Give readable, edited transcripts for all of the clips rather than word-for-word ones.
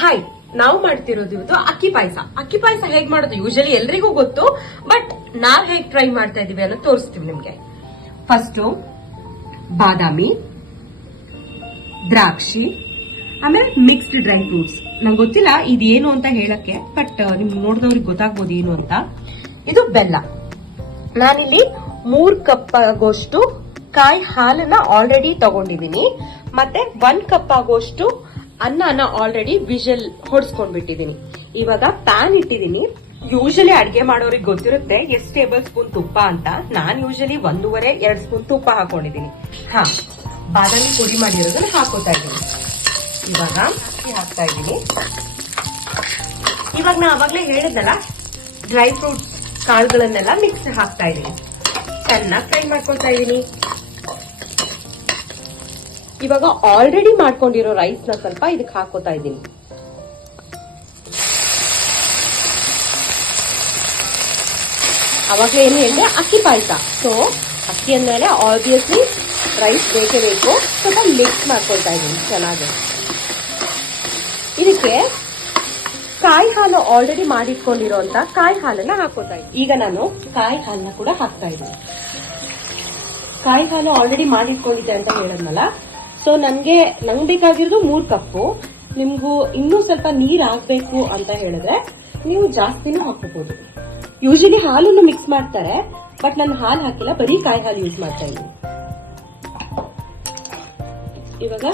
Hi, ನಾವು ಮಾಡ್ತಿರೋದು ಇವತ್ತು ಅಕ್ಕಿ ಪಾಯಸ. ಅಕ್ಕಿ ಪಾಯಸ ಹೇಗ್ ಮಾಡೋದು ಯೂಶಲಿ ಎಲ್ರಿಗೂ ಗೊತ್ತು, ಬಟ್ ನಾವ್ ಹೇಗ್ ಟ್ರೈ ಮಾಡ್ತಾ ಇದೀವಿ ಅನ್ನೋ ತೋರಿಸ್ತೀವಿ ನಿಮ್ಗೆ. ಫಸ್ಟ್ ಬಾದಾಮಿ, ದ್ರಾಕ್ಷಿ, ಆಮೇಲೆ ಮಿಕ್ಸ್ಡ್ ಡ್ರೈ ಫ್ರೂಟ್ಸ್. ನಂಗೆ ಗೊತ್ತಿಲ್ಲ ಇದೇನು ಅಂತ ಹೇಳಕ್ಕೆ, ಬಟ್ ನಿಮ್ಗೆ ನೋಡಿದವ್ರಿಗೆ ಗೊತ್ತಾಗ್ಬೋದು ಏನು ಅಂತ. ಇದು ಬೆಲ್ಲ. ನಾನಿಲ್ಲಿ 3 ಕಪ್ ಆಗೋಷ್ಟು ಕಾಯಿ ಹಾಲನ್ನ ಆಲ್ರೆಡಿ ತಗೊಂಡಿದೀನಿ. ಮತ್ತೆ 1 ಕಪ್ ಆಗೋಷ್ಟು ಅನ್ನನ ಆಲ್ರೆಡಿ ವಿಷಲ್ ಹೊಡ್ಸ್ಕೊಂಡ್ಬಿಟ್ಟಿದೀನಿ. ಇವಾಗ ಪ್ಯಾನ್ ಇಟ್ಟಿದೀನಿ. ಯೂಶಲಿ ಅಡ್ಗೆ ಮಾಡೋರಿಗೆ ಗೊತ್ತಿರುತ್ತೆ ಎಷ್ಟು ಟೇಬಲ್ ಸ್ಪೂನ್ ತುಪ್ಪ ಅಂತ. ನಾನ್ ಯೂಶಲಿ 1.5-2 ಸ್ಪೂನ್ ತುಪ್ಪ ಹಾಕೊಂಡಿದೀನಿ. ಬಾದಾಮಿ ಪುಡಿ ಮಾಡಿರೋದನ್ನ ಹಾಕೋತಾ ಇದ್ದೀನಿ. ಇವಾಗ ಅಕ್ಕಿ ಹಾಕ್ತಾ ಇದ್ದೀನಿ. ಇವಾಗ ನಾ ಅವಾಗ್ಲೇ ಹೇಳಿದ್ನಲ್ಲ, ಡ್ರೈ ಫ್ರೂಟ್ಸ್ ಕಾಳುಗಳನ್ನೆಲ್ಲ ಮಿಕ್ಸ್ ಹಾಕ್ತಾ ಇದ್ದೀನಿ. ಚೆನ್ನಾಗಿ ಫ್ರೈ ಮಾಡ್ಕೊತಾ ಇದ್ದೀನಿ. ಇವಾಗ ಆಲ್ರೆಡಿ ಮಾಡ್ಕೊಂಡಿರೋ ರೈಸ್ ನ ಸ್ವಲ್ಪ ಇದಕ್ಕೆ ಹಾಕೋತಾ ಇದ್ದೀನಿ. ಅವಾಗಲೇ ಏನು ಹೇಳಿದೆ, ಅಕ್ಕಿ ಪಾಯಸ. ಸೊ ಅಕ್ಕಿ ಅಂದ್ಮೇಲೆ ಆಬ್ವಿಯಸ್ಲಿ ರೈಸ್ ಬೇಕೇ ಬೇಕು. ಸ್ವಲ್ಪ ಮಿಕ್ಸ್ ಮಾಡ್ಕೊಳ್ತಾ ಇದ್ದೀನಿ ಚೆನ್ನಾಗಿ. ಇದಕ್ಕೆ ಕಾಯಿ ಹಾಲು ಆಲ್ರೆಡಿ ಮಾಡಿಟ್ಕೊಂಡಿರೋಂತ ಕಾಯಿ ಹಾಲನ್ನ ಹಾಕೋತಾ ಇದ್ದೀನಿ. ಈಗ ನಾನು ಕಾಯಿ ಹಾಲನ್ನ ಕೂಡ ಹಾಕ್ತಾ ಇದ್ದೀನಿ. ಕಾಯಿ ಹಾಲು ಆಲ್ರೆಡಿ ಮಾಡಿಟ್ಕೊಂಡಿದ್ದೆ ಅಂತ ಹೇಳದ್ನಲ್ಲ. ಸೊ ನಂಗೆ ಬೇಕಾಗಿರೋದು 3 ಕಪ್ಪು. ನಿಮ್ಗೂ ಇನ್ನೂ ಸ್ವಲ್ಪ ನೀರ್ ಹಾಕ್ಬೇಕು ಅಂತ ಹೇಳಿದ್ರೆ ನೀವು ಜಾಸ್ತಿನೂ ಹಾಕೋಬಹುದು. ಯೂಶಲಿ ಹಾಲನ್ನು ಮಿಕ್ಸ್ ಮಾಡ್ತಾರೆ, ಬಟ್ ನಾನು ಹಾಲು ಹಾಕಿಲ್ಲ, ಬರೀ ಕಾಯಿ ಹಾಲು ಯೂಸ್ ಮಾಡ್ತಾ ಇದ್ದೀನಿ. ಇವಾಗ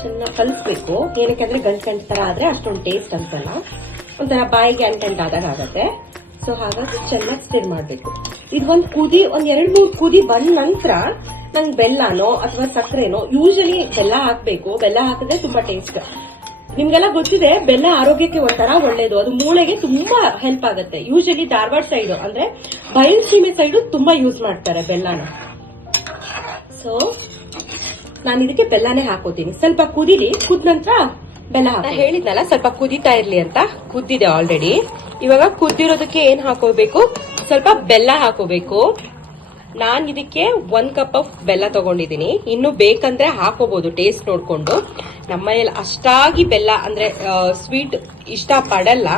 ಚೆನ್ನಾಗಿ ಕಲಿಸ್ಬೇಕು. ಏನಕ್ಕೆ ಗಂಟು ತರ ಆದ್ರೆ ಅಷ್ಟೊಂದು ಟೇಸ್ಟ್ ಅನ್ಸಲ್ಲ, ಒಂಥರ ಬಾಯಿಗೆ ಅಂಟಾದಾಗ ಆಗತ್ತೆ. ಸೊ ಹಾಗಾಗಿ ಚೆನ್ನಾಗಿ ಸ್ಟಿರ್ ಮಾಡ್ಬೇಕು. ಇದು ಒಂದ್ 2-3 ಕುದಿ ಬಂದ ನಂತರ ನಂಗೆ ಬೆಲ್ಲನೋ ಅಥವಾ ಸಕ್ಕರೆನೋ, ಯೂಶಲಿ ಬೆಲ್ಲ ಹಾಕ್ಬೇಕು. ಬೆಲ್ಲ ಹಾಕಿದ್ರೆ ತುಂಬಾ ಟೇಸ್ಟ್. ನಿಮ್ಗೆಲ್ಲ ಗೊತ್ತಿದೆ, ಬೆಲ್ಲ ಆರೋಗ್ಯಕ್ಕೆ ಒಂಥರ ಒಳ್ಳೇದು. ಅದು ಮೂಳೆಗೆ ತುಂಬಾ ಹೆಲ್ಪ್ ಆಗುತ್ತೆ. ಯೂಶಲಿ ಧಾರವಾಡ ಸೈಡ್ ಅಂದ್ರೆ ಬಯಲುಸೀಮೆ ಸೈಡ್ ತುಂಬಾ ಯೂಸ್ ಮಾಡ್ತಾರೆ ಬೆಲ್ಲನ. ಸೊ ನಾನು ಇದಕ್ಕೆ ಬೆಲ್ಲನೇ ಹಾಕೋತೀನಿ. ಸ್ವಲ್ಪ ಕುದಿಲಿ, ಕುದ ನಂತರ ಬೆಲ್ಲ ಹೇಳಿದ್ನಲ್ಲ ಸ್ವಲ್ಪ ಕುದಿತಾ ಇರ್ಲಿ ಅಂತ. ಕುದ್ದಿದೆ ಆಲ್ರೆಡಿ. ಇವಾಗ ಕುದ್ದಿರೋದಕ್ಕೆ ಏನ್ ಹಾಕೋಬೇಕು, ಸ್ವಲ್ಪ ಬೆಲ್ಲ ಹಾಕೋಬೇಕು. ನಾನ್ ಇದಕ್ಕೆ 1 ಕಪ್ ಆಫ್ ಬೆಲ್ಲ ತಗೊಂಡಿದ್ದೀನಿ. ಇನ್ನು ಬೇಕಂದ್ರೆ ಹಾಕೋಬಹುದು ಟೇಸ್ಟ್ ನೋಡ್ಕೊಂಡು. ನಮ್ಮನೇಲಿ ಅಷ್ಟಾಗಿ ಬೆಲ್ಲ ಅಂದ್ರೆ ಸ್ವೀಟ್ ಇಷ್ಟ ಪಡಲ್ಲ.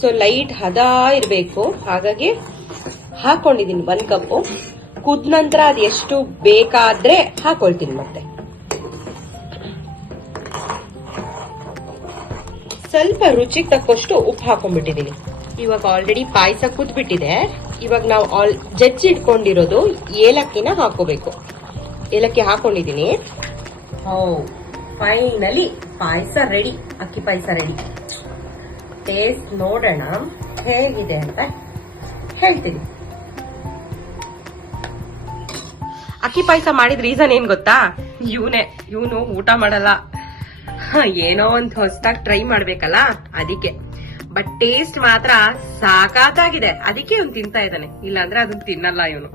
ಸೊ ಲೈಟ್ ಹದ ಇರಬೇಕು, ಹಾಗಾಗಿ ಹಾಕೊಂಡಿದ್ದೀನಿ 1 ಕಪ್. ಕುದ್ ನಂತರ ಅದು ಎಷ್ಟು ಬೇಕಾದ್ರೆ ಹಾಕೊಳ್ತೀನಿ. ಮತ್ತೆ ಸ್ವಲ್ಪ ರುಚಿಗೆ ತಕ್ಕಷ್ಟು ಉಪ್ಪು ಹಾಕೊಂಡ್ಬಿಟ್ಟಿದ್ದೀನಿ. ಇವಾಗ ಆಲ್ರೆಡಿ ಪಾಯಸ ಕುದ್ಬಿಟ್ಟಿದೆ. ಇವಾಗ ನಾವು ಜಜ್ಜಿಟ್ಕೊಂಡಿರೋದು ಏಲಕ್ಕಿನ ಹಾಕೋಬೇಕು. ಏಲಕ್ಕಿ ಹಾಕೊಂಡಿದ್ದೀನಿ. ಫೈನಲಿ ಪಾಯಸ ರೆಡಿ. ಅಕ್ಕಿ ಪಾಯಸ ರೆಡಿ. ಟೇಸ್ಟ್ ನೋಡೋಣ ಹೇಗಿದೆ ಅಂತ ಹೇಳ್ತೀನಿ. ಅಕ್ಕಿ ಪಾಯಸ ಮಾಡಿದ ರೀಸನ್ ಏನ್ ಗೊತ್ತಾ? ಇವನು ಊಟ ಮಾಡಲ್ಲ, ಏನೋ ಒಂದು ಹೊಸದಾಗಿ ಟ್ರೈ ಮಾಡ್ಬೇಕಲ್ಲ ಅದಕ್ಕೆ. ಬಟ್ ಟೇಸ್ಟ್ ಮಾತ್ರ ಸಾಕಾಗಿದೆ. ಅದಕ್ಕೆ ಇವನು ತಿಂತಾ ಇದ್ದಾನೆ, ಇಲ್ಲಾಂದ್ರೆ ಅದನ್ನ ತಿನ್ನಲ್ಲ ಇವನು.